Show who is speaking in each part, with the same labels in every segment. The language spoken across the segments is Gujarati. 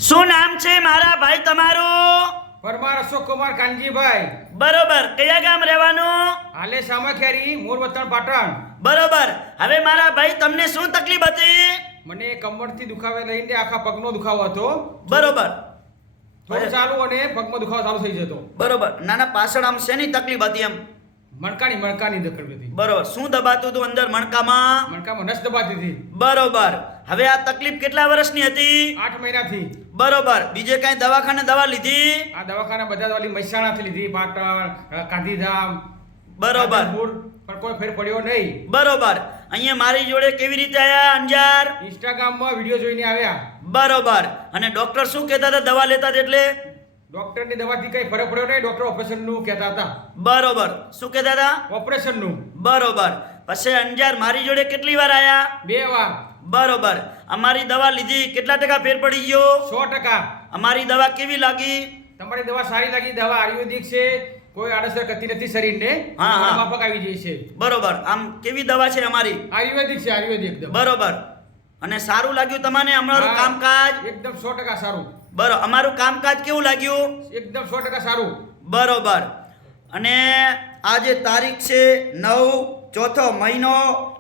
Speaker 1: શું નામ છે મારા ભાઈ તમારું?
Speaker 2: પરમાર અશોક કુમાર કાનજીભાઈ.
Speaker 1: બરોબર. કયા ગામ રહેવાનું?
Speaker 2: હાલે સામાખેરી, મૂળ વતન પાટણ.
Speaker 1: બરોબર. હવે મારા ભાઈ તમને શું તકલીફ હતી?
Speaker 2: મને કમરથી દુખાવે લઈને આખા પગનો દુખાવો હતો.
Speaker 1: બરોબર.
Speaker 2: થોડું ચાલુ અને પગમાં દુખાવો ચાલુ થઈ જતો.
Speaker 1: બરોબર. નાના પાછળ આમ શેની તકલીફ હતી એમ?
Speaker 2: મણકાની તકલીફ હતી.
Speaker 1: બરોબર. શું દબાતું હતું અંદર મણકામાં?
Speaker 2: મણકામાં નસ દબાતી હતી.
Speaker 1: બરોબર. હવે આ તકલીફ કેટલા વર્ષની હતી?
Speaker 2: 8 મહિનાથી.
Speaker 1: બરોબર. બીજે કઈ દવાખાને દવા લીધી?
Speaker 2: આ દવાખાના બધા વાલી મહેસાણાથી લીધી, પાટણ, ગાંધીધામ.
Speaker 1: બરોબર.
Speaker 2: પણ કોઈ ફેર પડ્યો નહીં.
Speaker 1: બરોબર. અહીંયા મારી જોડે કેવી રીતે આયા અંજાર?
Speaker 2: ઇન્સ્ટાગ્રામમાં વિડીયો જોઈને આવ્યા.
Speaker 1: બરોબર. અને ડોક્ટર શું કહેતા હતા દવા લેતા હતા એટલે?
Speaker 2: ડોક્ટરની દવાથી કઈ ફરક પડ્યો નહીં. ડોક્ટર ઓપરેશનનું કહેતા હતા.
Speaker 1: બરોબર. શું કહેતા હતા?
Speaker 2: ઓપરેશનનું.
Speaker 1: બરોબર. પછી અંજાર મારી જોડે કેટલી વાર આયા?
Speaker 2: 2 વાર.
Speaker 1: બરોબર. અમારી દવા લીધી, કેટલા ટકા ફેર પડી ગયો?
Speaker 2: 100%.
Speaker 1: અમારી દવા કેવી લાગી?
Speaker 2: તમારી દવા સારી લાગી. દવા આયુર્વેદિક છે, કોઈ આડઅસર કરતી નથી શરીરને.
Speaker 1: હા, હા.
Speaker 2: માફક આવી જાય છે.
Speaker 1: બરોબર. આમ કેવી દવા છે અમારી?
Speaker 2: આયુર્વેદિક છે, આયુર્વેદિક એકદમ.
Speaker 1: બરોબર. અને સારું લાગ્યું તમને અમારું
Speaker 2: હા,
Speaker 1: કામકાજ?
Speaker 2: એકદમ 100% સારું.
Speaker 1: બરોબર. અમારું કામકાજ કેવું લાગ્યું?
Speaker 2: એકદમ 100% સારું.
Speaker 1: બરોબર. અને આજે તારીખ છે 9 ચોથો મહિનો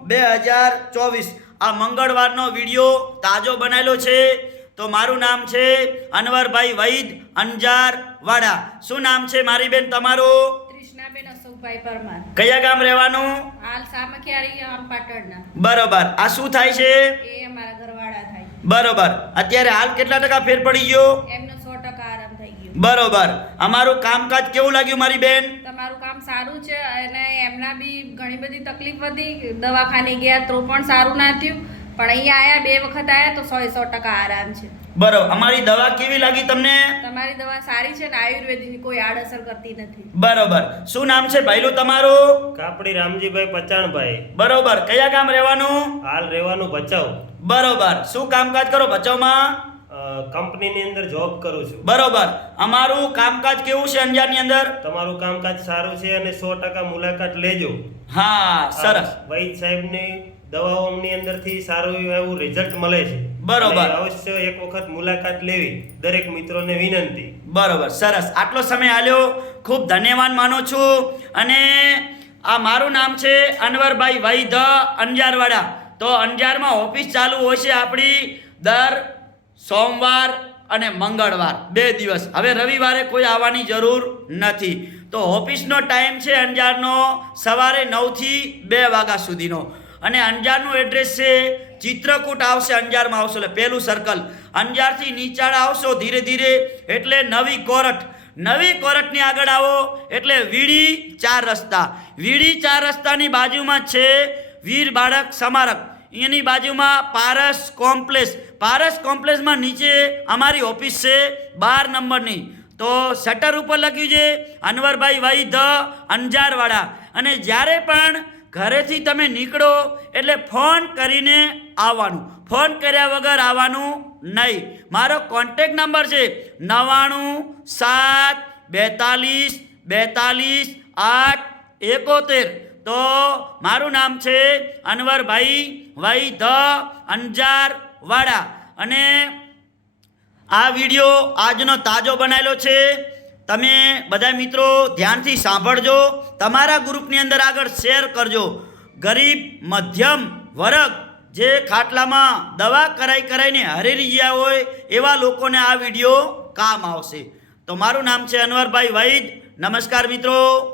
Speaker 1: 2024. આ મંગળવારનો વિડીયો તાજો બનાવેલો છે. તો મારું નામ છે અનવરભાઈ વૈદ, અંજાર વાડા. શું નામ છે મારી બેન તમારું?
Speaker 3: કૃષ્ણાબેન અશોકભાઈ પરમાર.
Speaker 1: કયા ગામ રહેવાનું?
Speaker 3: હાલ સામખિયારી આમ પાટણના.
Speaker 1: બરોબર. આ શું થાય છે?
Speaker 3: એ અમારા ઘરવાળા થાય.
Speaker 1: બરોબર. અત્યારે હાલ કેટલા ટકા ફેર પડી ગયો?
Speaker 3: એમનો 100% આરામ થઈ ગયો.
Speaker 1: બરોબર. અમારું કામકાજ કેવું લાગ્યું મારી બેન?
Speaker 3: તમારું કામ સારું છે અને એમના બી ઘણી બધી તકલીફ હતી. દવાખાને ગયા તો પણ સારું ના થયું, પણ અહીંયા આયા 2 વખત આયા તો 100% આરામ છે.
Speaker 1: બરોબર. અમારી દવા કેવી લાગી તમને?
Speaker 3: તમારી દવા સારી છે ને આયુર્વેદિકની કોઈ આડઅસર કરતી નથી.
Speaker 1: બરોબર. શું નામ છે ભાઈલું તમારું?
Speaker 4: કાપડી રામજીભાઈ પચાણભાઈ.
Speaker 1: બરોબર. કયા ગામ રહેવાનું?
Speaker 4: હાલ રહેવાનું ભચાઉ.
Speaker 1: બરોબર. શું કામકાજ કરો ભચાઉમાં?
Speaker 4: કંપનીની અંદર જોબ કરું છું.
Speaker 1: બરોબર. અમારું કામકાજ કેવું છે અંજારની અંદર?
Speaker 4: તમારું કામકાજ સારું છે અને 100% મુલાકાત લેજો.
Speaker 1: હા, સરસ.
Speaker 4: વૈદ સાહેબની દવાઓની અંદરથી સારું એવું રિઝલ્ટ મળે છે.
Speaker 1: બરોબર.
Speaker 4: એટલે અવશ્ય એક વખત મુલાકાત લેવી દરેક મિત્રોને વિનંતી.
Speaker 1: બરોબર. સરસ. આટલો સમય આલ્યો, ખૂબ ધન્યવાદ માનું છું. અને આ મારું નામ છે અનવરભાઈ વૈદ, અંજારવાડા. તો અંજારમાં ઓફિસ ચાલુ હોય છે આપણી દર સોમવાર અને મંગળવાર 2 દિવસ. હવે રવિવારે કોઈ આવવાની જરૂર નથી. તો ઓફિસનો ટાઈમ છે અંજારનો સવારે 9 થી 2 વાગ્યા સુધીનો. અને અંજારનું એડ્રેસ છે ચિત્રકૂટ આવશે, અંજારમાં આવશો એટલે પહેલું સર્કલ. અંજારથી નીચાળ આવશો ધીરે ધીરે એટલે નવી કોરટની આગળ આવો એટલે વીડી 4 રસ્તા. વીડી 4 રસ્તાની બાજુમાં છે વીર બાળક સ્મારક. એની બાજુમાં પારસ કોમ્પ્લેક્સમાં નીચે અમારી ઓફિસ છે 12 નંબરની. તો શટર ઉપર લખ્યું છે અનવરભાઈ વૈદ, અંજારવાડા. અને જ્યારે પણ ઘરેથી તમે નીકળો એટલે ફોન કરીને આવવાનું, ફોન કર્યા વગર આવવાનું નહીં. મારો કોન્ટેક્ટ નંબર છે 9972422871. તો મારું નામ છે અનવરભાઈ વૈદ, અંજારવાડા. અને આ વિડીયો આજનો તાજો બનાવેલો છે. તમે બધા મિત્રો ધ્યાનથી સાંભળજો, તમારા ગ્રુપની અંદર આગળ શેર કરજો. ગરીબ મધ્યમ વર્ગ જે ખાટલામાં દવા કરાઈને હરી ગયા હોય એવા લોકોને આ વિડીયો કામ આવશે. તો મારું નામ છે અનવરભાઈ વૈદ. નમસ્કાર મિત્રો.